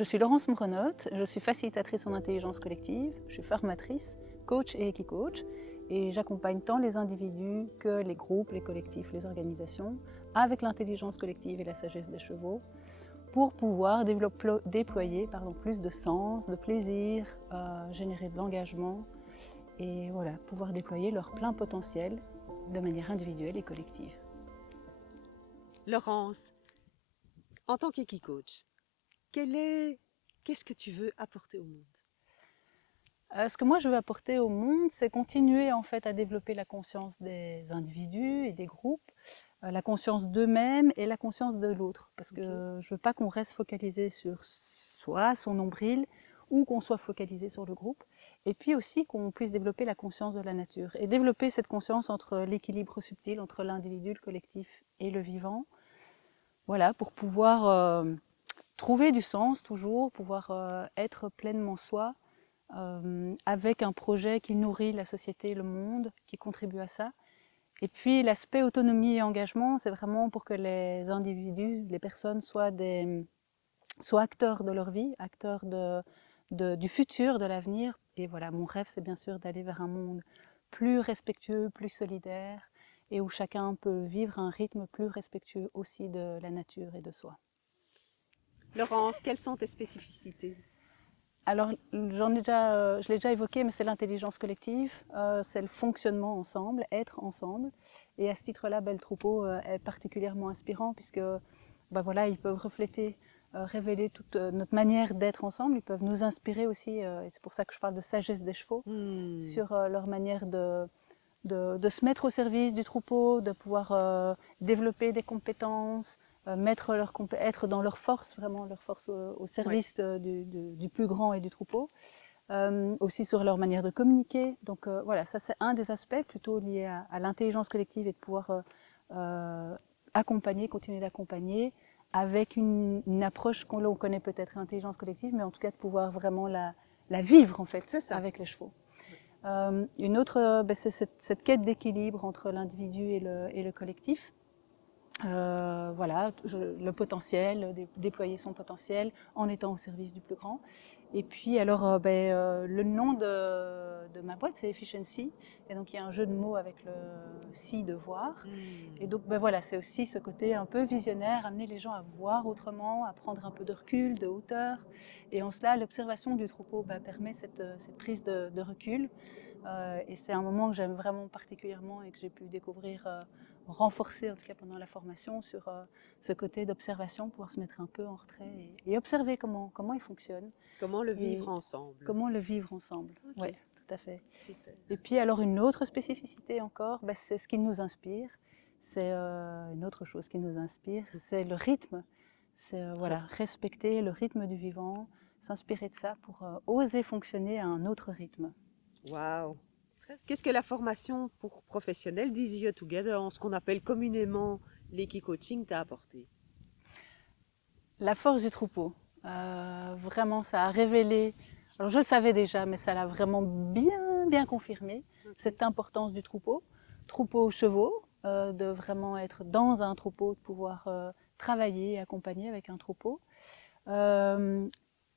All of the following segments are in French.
je suis Laurence Mourenotte, je suis facilitatrice en intelligence collective, je suis formatrice, coach et équicoach et j'accompagne tant les individus que les groupes, les collectifs, les organisations avec l'intelligence collective et la sagesse des chevaux pour pouvoir déployer plus de sens, de plaisir, générer de l'engagement et voilà, pouvoir déployer leur plein potentiel de manière individuelle et collective. Laurence, en tant qu'équicoach, qu'est-ce que tu veux apporter au monde? Ce que moi je veux apporter au monde, c'est continuer en fait à développer la conscience des individus et des groupes, la conscience d'eux-mêmes et la conscience de l'autre. Parce que je ne veux pas qu'on reste focalisé sur soi, son nombril, ou qu'on soit focalisé sur le groupe. Et puis aussi qu'on puisse développer la conscience de la nature. Et développer cette conscience entre l'équilibre subtil, entre l'individu, le collectif et le vivant. Voilà, pour pouvoir trouver du sens toujours, pouvoir être pleinement soi, avec un projet qui nourrit la société, le monde, qui contribue à ça. Et puis l'aspect autonomie et engagement, c'est vraiment pour que les individus, les personnes soient acteurs de leur vie, acteurs du futur, de l'avenir. Et voilà, mon rêve, c'est bien sûr d'aller vers un monde plus respectueux, plus solidaire, et où chacun peut vivre un rythme plus respectueux aussi de la nature et de soi. Laurence, quelles sont tes spécificités? Alors, je l'ai déjà évoqué, mais c'est l'intelligence collective, c'est le fonctionnement ensemble, être ensemble. Et à ce titre-là, le troupeau est particulièrement inspirant puisque voilà, ils peuvent refléter, révéler toute notre manière d'être ensemble. Ils peuvent nous inspirer aussi, et c'est pour ça que je parle de sagesse des chevaux, sur leur manière de se mettre au service du troupeau, de pouvoir développer des compétences, être dans leur force, vraiment leur force au service du plus grand et du troupeau. Aussi sur leur manière de communiquer. Donc voilà, ça c'est un des aspects plutôt liés à l'intelligence collective et de pouvoir accompagner, continuer d'accompagner avec une approche qu'on connaît peut-être l'intelligence collective, mais en tout cas de pouvoir vraiment la vivre en fait avec les chevaux. Une autre, c'est cette quête d'équilibre entre l'individu et le collectif. Voilà, le potentiel, déployer son potentiel en étant au service du plus grand. Et puis alors, le nom de ma boîte, c'est Efficiency. Et donc il y a un jeu de mots avec le si de voir. Et donc voilà, c'est aussi ce côté un peu visionnaire, amener les gens à voir autrement, à prendre un peu de recul, de hauteur. Et en cela, l'observation du troupeau permet cette prise de recul. Et c'est un moment que j'aime vraiment particulièrement et que j'ai pu découvrir, renforcer en tout cas pendant la formation sur ce côté d'observation, pouvoir se mettre un peu en retrait et observer comment il fonctionne. Comment le Et vivre ensemble? comment le vivre ensemble. Ok. Oui, tout à fait. Super. Et puis alors une autre spécificité encore, c'est ce qui nous inspire. C'est une autre chose qui nous inspire, c'est le rythme. C'est voilà, respecter le rythme du vivant, s'inspirer de ça pour oser fonctionner à un autre rythme. Waouh! Qu'est-ce que la formation pour professionnels d'Easy You Together, en ce qu'on appelle communément l'équicoaching, t'a apporté? La force du troupeau. Vraiment, ça a révélé, alors je le savais déjà, mais ça l'a vraiment bien confirmé, cette importance du troupeau. Troupeau aux chevaux, de vraiment être dans un troupeau, de pouvoir travailler et accompagner avec un troupeau.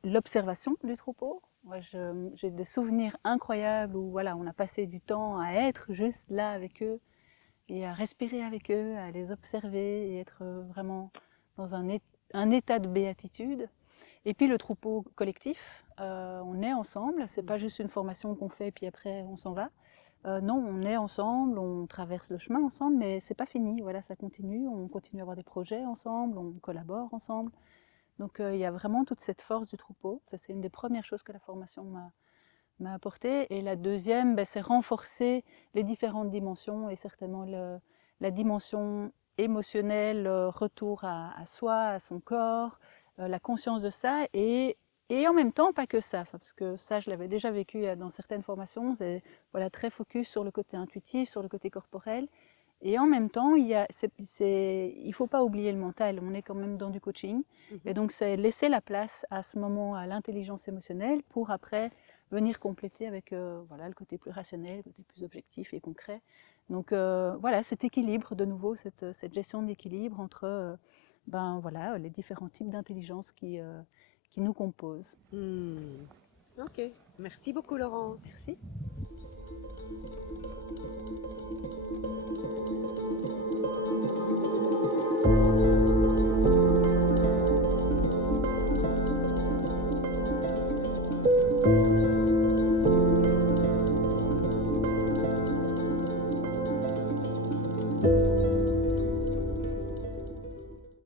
L'observation du troupeau. Moi, j'ai des souvenirs incroyables où voilà, on a passé du temps à être juste là avec eux et à respirer avec eux, à les observer et être vraiment dans un état de béatitude. Et puis le troupeau collectif, on est ensemble, c'est pas juste une formation qu'on fait et puis après on s'en va. Non, on est ensemble, on traverse le chemin ensemble, mais c'est pas fini, voilà, ça continue, on continue à avoir des projets ensemble, on collabore ensemble. Donc il y a vraiment toute cette force du troupeau, ça c'est une des premières choses que la formation m'a apporté. Et la deuxième, c'est renforcer les différentes dimensions et certainement la dimension émotionnelle, retour à soi, à son corps, la conscience de ça et en même temps, pas que ça, parce que ça, je l'avais déjà vécu dans certaines formations, c'est voilà, très focus sur le côté intuitif, sur le côté corporel. Et en même temps, il ne faut pas oublier le mental, on est quand même dans du coaching. Et donc, c'est laisser la place à ce moment à l'intelligence émotionnelle pour après venir compléter avec voilà, le côté plus rationnel, le côté plus objectif et concret. Donc voilà, cet équilibre de nouveau, cette gestion d'équilibre entre voilà, les différents types d'intelligence qui nous composent. Ok, merci beaucoup Laurence. Merci.